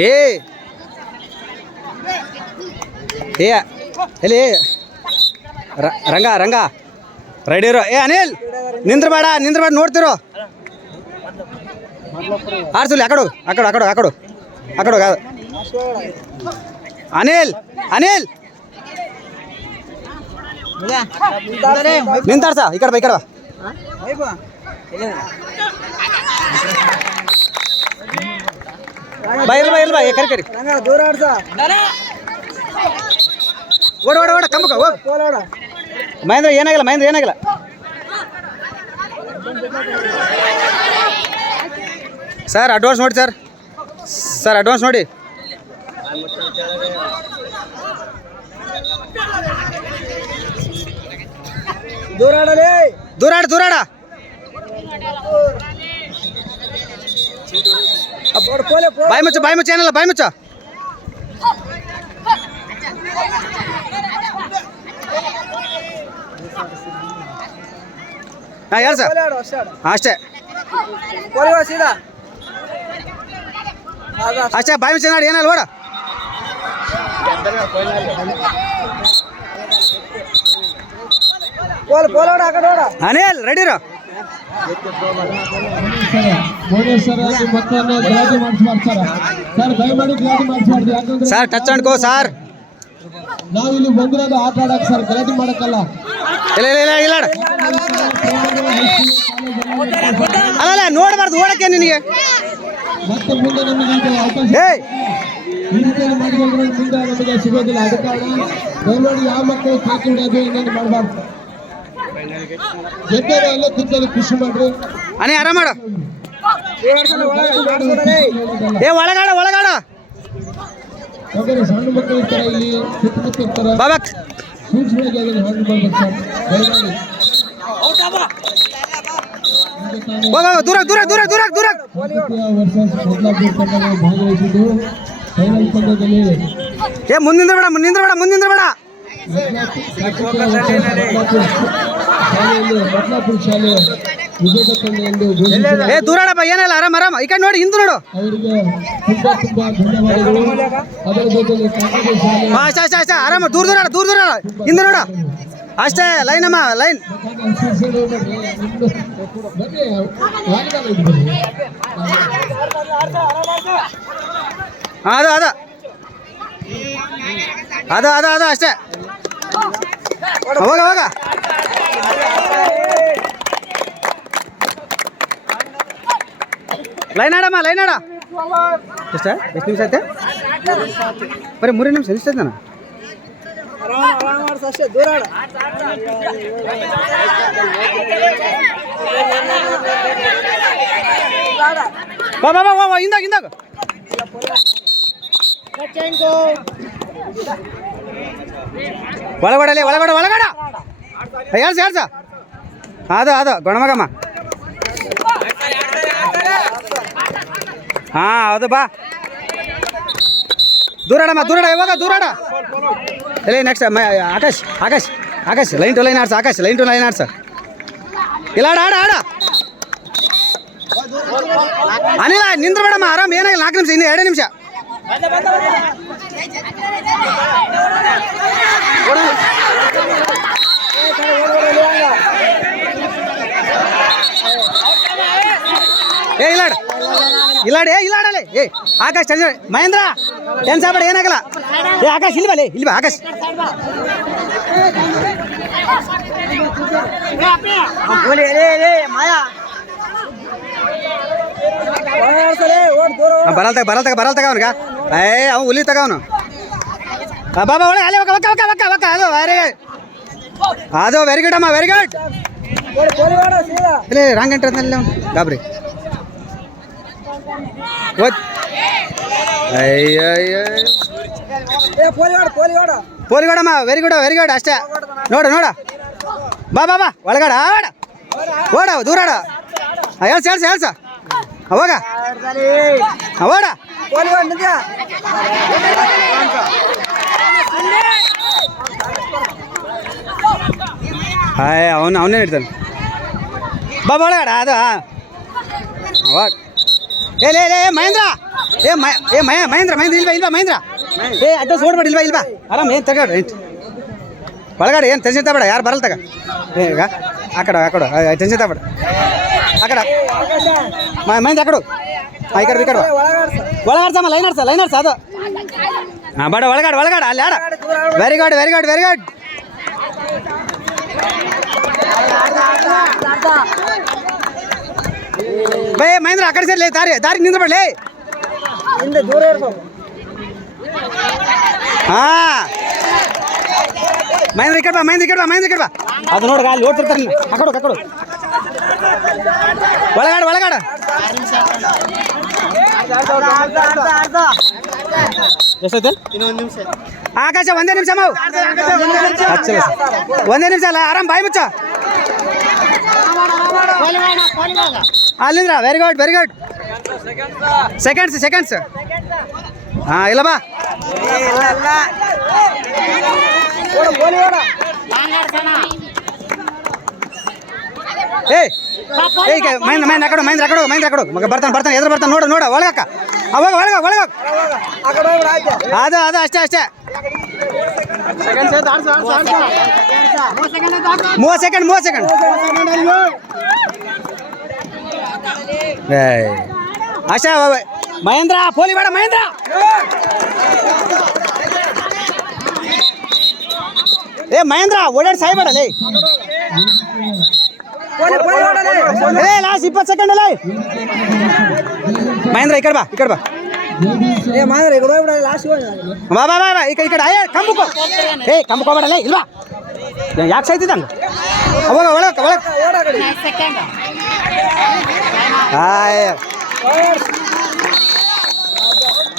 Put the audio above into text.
ಏ ಏ ಎಲ್ಲಿ ರಂಗ ರಂಗ ರೆಡಿರೋ ಏ ಅನಿಲ್ ನಿಂದ್ರಬೇಡ ನೋಡ್ತಿರೋ ಆರ್ಸಲಿ ಆಕಡು ಆಕಡು ಆಕಡು ಆಕಡು ಆಕಡು ಅನಿಲ್ ಅನಿಲ್ ನಿಂತಾಡ್ಸ ಈ ಕಡೆ ಬಾ ಇಲ್ಲ ಕರಿ ಕರಿ ಓಡ ಓಡ ಓಡ ಕಮ್ಮಕ ಹೋಗ ಮಹೇಂದ್ರ ಏನಾಗಿಲ್ಲ ಸರ್ ಅಡ್ವಾನ್ಸ್ ನೋಡಿ ಸರ್ ಅಡ್ವಾನ್ಸ್ ನೋಡಿ ದೂರಾಡ ಬಾಯಿ ಮುಚ್ಚ ಏನಲ್ಲ ಬಾಯಿ ಮುಚ್ಚ ಹಾಂ ಹೇಳಿ ಸರ್ ಅಷ್ಟೇ ಬಾಯಿ ಮುಚ್ಚ ನೋಡಿ ಏನಲ್ಲ ಓಡ ಅನಿಲ್ ರೆಡಿರೋ ಸರ್ ಟಚ್ ಅನ್ಕೋ ಸರ್ ನಾವಿಲ್ಲಿ ಬಂದಿರೋದು ಆಟ ಆಡಕ್ ಸರ್ ಗಲಾಟೆ ಮಾಡಕ್ಕಲ್ಲ ಅಲ್ಲ ನೋಡಬಾರ್ದು ಓಡಕ್ಕೆ ನಿನಗೆ ಮತ್ತೆ ಮುಂದೆ ನಮಗೆ ಅವಕಾಶ ಈ ರೀತಿಯಲ್ಲಿ ಮಾಡಿಕೊಂಡ್ರೆ ಮುಂದೆ ನಮಗೆ ಸಿಗೋದಿಲ್ಲ ಅದ ಕಾರಣ ದಯಮಾಡಿ ಯಾವ ಮಕ್ಕಳು ಕಾಕಿ ಹಿಡಿಯೋದು ಇನ್ನೇನು ಮಾಡಬಾರ್ದು ಗೆದ್ದರೆ ಎಲ್ಲ ಕುಂತಲ್ಲಿ ಖುಷಿ ಮಾಡ್ರಿ ಅನೇ ಆರಾಮ ಮಾಡು ಒಳಗಾಡ ಯಾಕಂದ್ರೆ ಸಣ್ಣ ಮಕ್ಕಳು ಇರ್ತಾರೆ ಇಲ್ಲಿ ಸುತ್ತಮುತ್ತ ಇರ್ತಾರೆ ಸೂಕ್ಷ್ಮವಾಗಿ ಅದನ್ನು ಹ್ಯಾಂಡಲ್ ಮಾಡ್ಬೇಕು ಸರ್ ಭಾಗವಹಿಸಿದ್ದು ಫೈನಲ್ ಪಂದ್ಯದಲ್ಲಿ ಬದ್ಲಾಪುರ ಶಾಲೆ ವಿಜೇತ ತಂಡ ಎಂದು ದೂರಾಡಪ್ಪ ಏನಲ್ಲ ಆರಾಮ ಈ ಕಡೆ ನೋಡಿ ಹಿಂದೆ ನೋಡು ಅವರಿಗೆ ತುಂಬಾ ಧನ್ಯವಾದಗಳು ಅದರ ಜೊತೆಗೆ ಶಾಲೆ ಆರಾಮ ದೂರ ಹಿಂದೆ ನೋಡು ಅಷ್ಟೇ ಲೈನ್ ಅಮ್ಮ ಲೈನ್ ಅದು ಅಷ್ಟೇ ಹೋಗ ಲೈನ್ ಆಡ ಎಷ್ಟು ನಿಮಿಷ ಐತೆ ಬರೀ 3 ನಿಮಿಷ ಇಷ್ಟ ನಾನು ಬಾ ಹಿಂದಾಗ ಒಳಗಡ ಹೇಳ್ಸ ಅದು ಗೊಣಮಗಮ್ಮ ಹಾಂ ಹೌದು ಬಾ ದೂರಾಡ ಇವಾಗ ದೂರಾಡ ಇಲ್ಲ next Akash line to line ಆಡ್ಸ ಇಲ್ಲ ಆಡ ಅನಿಲ ನಿಂದ್ರ ಬೇಡಮ್ಮ ಆರಾಮ್ ಏನಾಗಿಲ್ಲ 4 ನಿಮಿಷ ಇನ್ನು 2 ನಿಮಿಷ ಇಲ್ಲಾಡಲೆ ಏ ಆಕಾಶ್ ಮಹೇಂದ್ರ ಟೆನ್ಸ್ ಆಗ್ಬೇಡ ಏನಾಗಲ್ಲ ಏ ಆಕಾಶ್ ಇಲ್ಲಿ ಬಾ ಆಕಾಶ್ ಬರಲ್ ತಗ ಅವನಿಗ ಅವ್ನು ಹುಲಿ ತಗ ಅವನು ಬಾಬಾ ಒಳಗೆ ಅಲ್ಲೇ ಅದು ವೆರಿ ಗುಡ್ ಅಮ್ಮ ವೆರಿ ಗುಡ್ ಇಲ್ಲ ರಾಂಗ್ ಎಂಟ್ರದ್ನಲ್ಲಿ ಗಾಬ್ರಿ ಪೋಲಿಗೋಡಮ್ಮ ವೆರಿ ಗುಡ್ ಅಷ್ಟೇ ನೋಡ ಬಾ ಒಳಗಡ ಓಡ ದೂರಾಡ ಹೇಳ್ಸ ಅವಾಗ ಓಡ ಅವನೇ ಇಡ್ತಾನೆ ಬಾ ಒಳಗಡ ಅದು ಲೇ ಮಹೇಂದ್ರ ಮಹೇಂದ್ರ ಇಲ್ವಾ ಮಹೇಂದ್ರ ಅಡ್ರೆಸ್ ಓಡ್ಬೇಡ ಇಲ್ವಾ ಆರಾಮ್ ಏನು ತಗೊಳ್ರಿ ಒಳಗಡೆ ಏನು ಟೆನ್ಷನ್ ತಬೇಡ ಯಾರು ಬರಲ್ಲ ತಗ ಈಗ ಆ ಕಡೆ ಟೆನ್ಷನ್ ತಬೇಡ ಆ ಕಡೆ ಮಹೇಂದ್ರ ಈ ಕಡೆ ಒಳಗಾಡ್ಸಮ್ಮ ಲೈನ್ ಆಡ್ಸ ಅದು ಹಾಂ ಬೇಡ ಒಳಗಾಡ ಅಲ್ಲಿ ಆಡ ವೆರಿ ಗುಡ್ ಬೇ ಮಹೇಂದ್ರ ಆ ಕಡೆ ಸೇರ್ಲಿ ದಾರಿ ನಿಂದ್ರಬೇಡಲೇ ದೂರ ಇರ್ಬೇಕು ಹಾಂ ಮಹೇಂದ್ರ ಈ ಕಡೆ ಬಾ ಅದು ನೋಡ್ಗ ಅಲ್ಲಿ ಓಡ್ತಿರ್ತಾರೆ ಅಕಡು ಒಳಗಾಡ ಎಷ್ಟೈತೆ ಆಕಾಶ ಒಂದೇ ನಿಮಿಷ ಮಾವು ಒಂದೇ ನಿಮಿಷ ಅಲ್ಲ ಆರಾಮ್ ಬಾಯಿ ಮುಚ್ಚ ಅಲ್ಲಿಂದ್ರ ವೆರಿ ಗುಡ್ ಸೆಕೆಂಡ್ಸ್ ಹಾಂ ಇಲ್ಲ ಬಾ ಮಹೇಂದ್ರ ಅಕಡು ಮಗ ಬರ್ತಾನೆ ಎದುರು ಬರ್ತಾನೆ ನೋಡ ಒಳಗಕ್ಕ ಅವಾಗ ಒಳಗ ಅದು ಅಷ್ಟೇ 30 ಸೆಕೆಂಡ್ ಅಷ್ಟೇ ಮಹೇಂದ್ರ ಪೋಲಿ ಬೇಡ ಮಹೇಂದ್ರ ಮಹೇಂದ್ರ ಓಡಾಡಿ ಸಾಯ್ಬೇಡಲೇ ಲಾಸ್ಟ್ 20 ಸೆಕೆಂಡ್ ಅಲ್ಲ ಮಹೇಂದ್ರ ಈ ಕಡೆ ಬಾ ಬಾ ಈ ಕಡೆ ಕಂಬಕ್ಕೋ ಕಂಬಕೋಬೇಡಲೇ ಇಲ್ವಾ ಯಾಕೆ ಸಾಯ್ತಿದ್ದಂಗ ಅವಾಗ ಒಳಗ